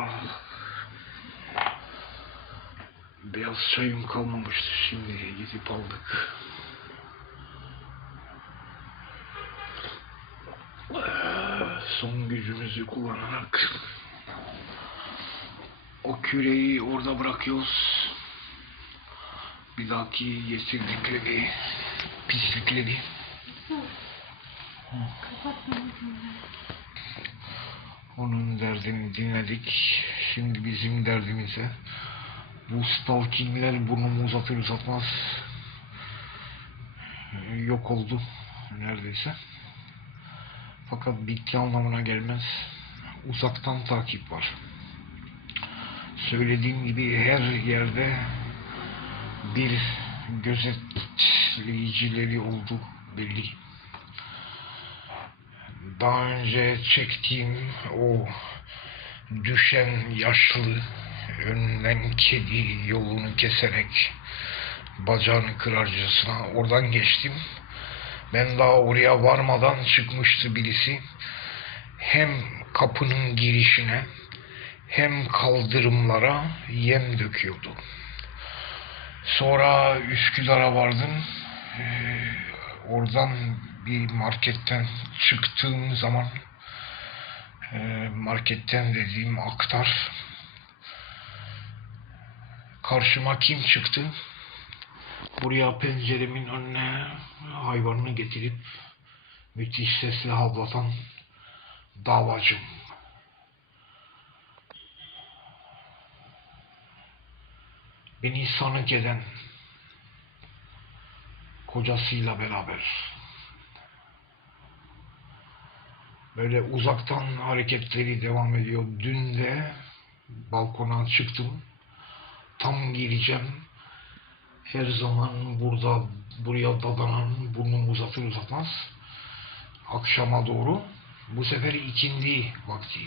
Ah. Beyaz çayım kalmamıştı şimdi gidip aldık. Son gücümüzü kullanarak o küreyi orada bırakıyoruz. Bir dahaki getirdikleri pislikleri onun derdini dinledik. Şimdi bizim derdimize bu stalkingler burnumu uzatır uzatmaz yok oldu neredeyse. Fakat bitti anlamına gelmez. Uzaktan takip var. Söylediğim gibi her yerde bir gözetleyicileri oldu belli. Daha önce çektiğim o düşen yaşlı önünden kedi yolunu keserek bacağını kırarcasına oradan geçtim. Ben daha oraya varmadan çıkmıştı birisi. Hem kapının girişine hem kaldırımlara yem döküyordu. Sonra Üsküdar'a vardım. Ee, oradan bir marketten çıktığım zaman e, marketten dediğim aktar karşıma kim çıktı? Buraya penceremin önüne hayvanını getirip müthiş sesle havlatan davacım. Beni sanık eden kocasıyla beraber böyle uzaktan hareketleri devam ediyor. Dün de balkona çıktım. Tam gireceğim. Her zaman burada buraya dadanan burnumu uzatır uzatmaz. Akşama doğru bu sefer ikindi vakti.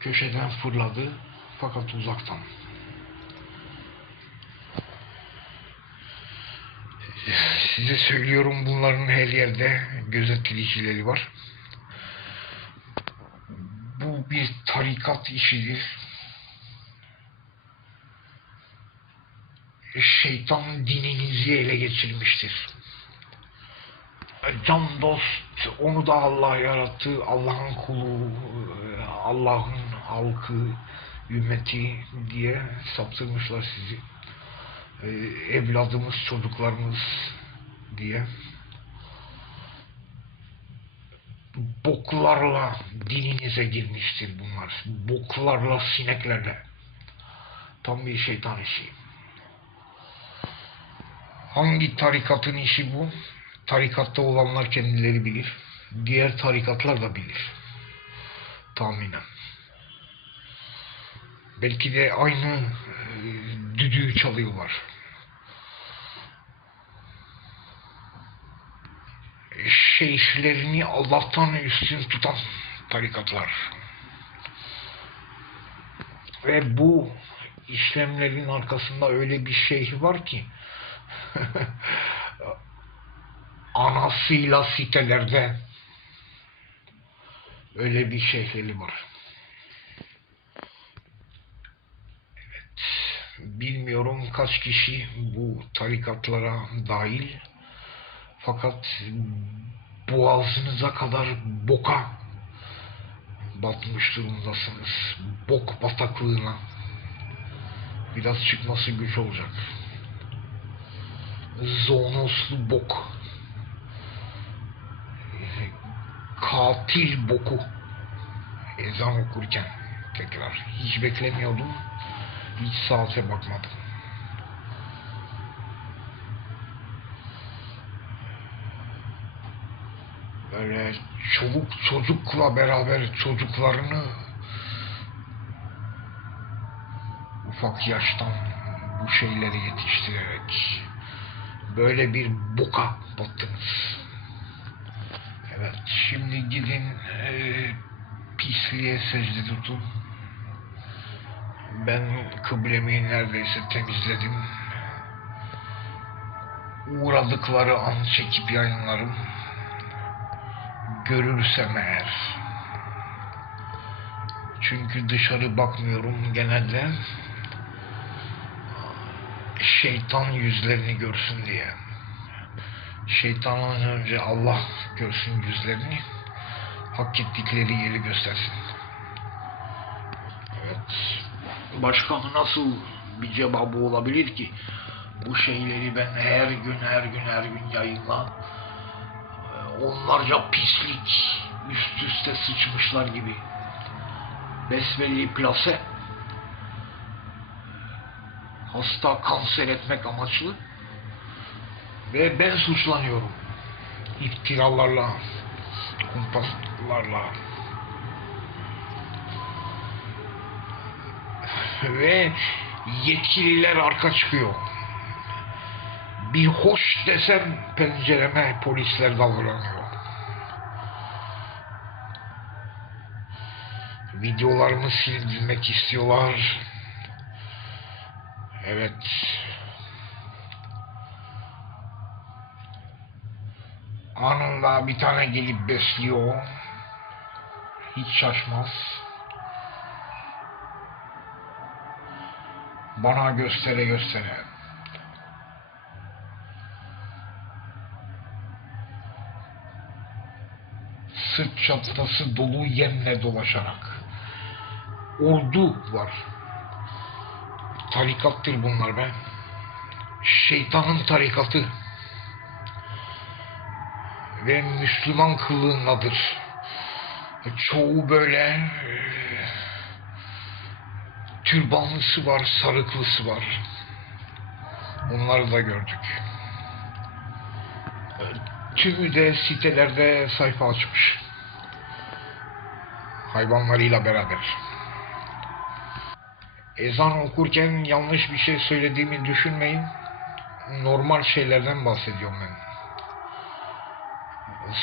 Köşeden fırladı fakat uzaktan. Size söylüyorum bunların her yerde gözetleyicileri var. Bu bir tarikat işidir. Şeytan dininizi ele geçirmiştir. Can dost, onu da Allah yarattı. Allah'ın kulu, Allah'ın halkı, ümmeti diye saptırmışlar sizi e, evladımız, çocuklarımız diye boklarla dininize girmiştir bunlar. Boklarla, sineklerle. Tam bir şeytan işi. Hangi tarikatın işi bu? Tarikatta olanlar kendileri bilir. Diğer tarikatlar da bilir. Tahminen. Belki de aynı e, düdüğü çalıyorlar. Şeyhlerini Allah'tan üstün tutan tarikatlar. Ve bu işlemlerin arkasında öyle bir şeyh var ki anasıyla sitelerde öyle bir şeyhleri var. Bilmiyorum kaç kişi bu tarikatlara dahil fakat boğazınıza kadar boka batmış durumdasınız. Bok bataklığına biraz çıkması güç olacak. Zoonoslu bok. Katil boku. Ezan okurken tekrar. Hiç beklemiyordum. Hiç saate bakmadım. Böyle çoluk çocukla beraber çocuklarını ufak yaştan bu şeyleri yetiştirerek böyle bir boka battınız. Evet, şimdi gidin e, pisliğe secde tutun. Ben kıblemi neredeyse temizledim. Uğradıkları an çekip yayınlarım. Görürsem eğer. Çünkü dışarı bakmıyorum genelde. Şeytan yüzlerini görsün diye. Şeytandan önce Allah görsün yüzlerini. Hak ettikleri yeri göstersin. Evet. Başka nasıl bir cevabı olabilir ki? Bu şeyleri ben her gün her gün her gün yayınla. Ee, Onlarca pislik üst üste sıçmışlar gibi. Besbelli plase. Hasta kanser etmek amaçlı. Ve ben suçlanıyorum. İftiralarla, kumpaslarla. Ve yetkililer arka çıkıyor. Bir hoş desem pencereme polisler davranıyor. Videolarımı sildirmek istiyorlar. Evet. Anında bir tane gelip besliyor. Hiç şaşmaz. Bana göstere göstere. Sırt çantası dolu yemle dolaşarak. Ordu var. Tarikattır bunlar be. Şeytanın tarikatı. Ve Müslüman kılığındadır. Çoğu böyle e, türbanlısı var, sarıklısı var. Onları da gördük. Tümü de sitelerde sayfa açmış. Hayvanlarıyla beraber. Ezan okurken yanlış bir şey söylediğimi düşünmeyin. Normal şeylerden bahsediyorum ben.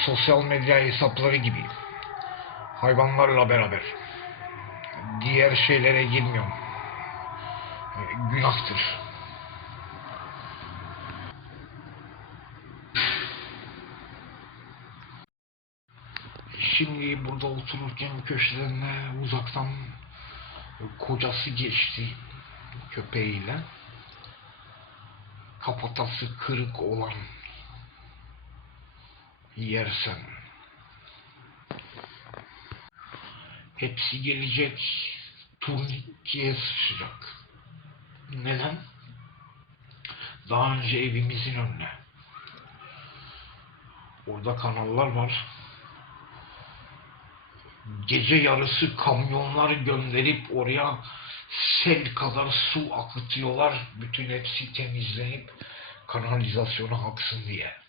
Sosyal medya hesapları gibi. Hayvanlarla beraber. Diğer şeylere girmiyorum. Günahtır. Şimdi burada otururken köşelerine uzaktan kocası geçti köpeğiyle. Kafatası kırık olan yersen. Hepsi gelecek turnikeye sıçacak. Neden? Daha önce evimizin önüne. Orada kanallar var. Gece yarısı kamyonlar gönderip oraya sel kadar su akıtıyorlar. Bütün hepsi temizlenip kanalizasyona aksın diye.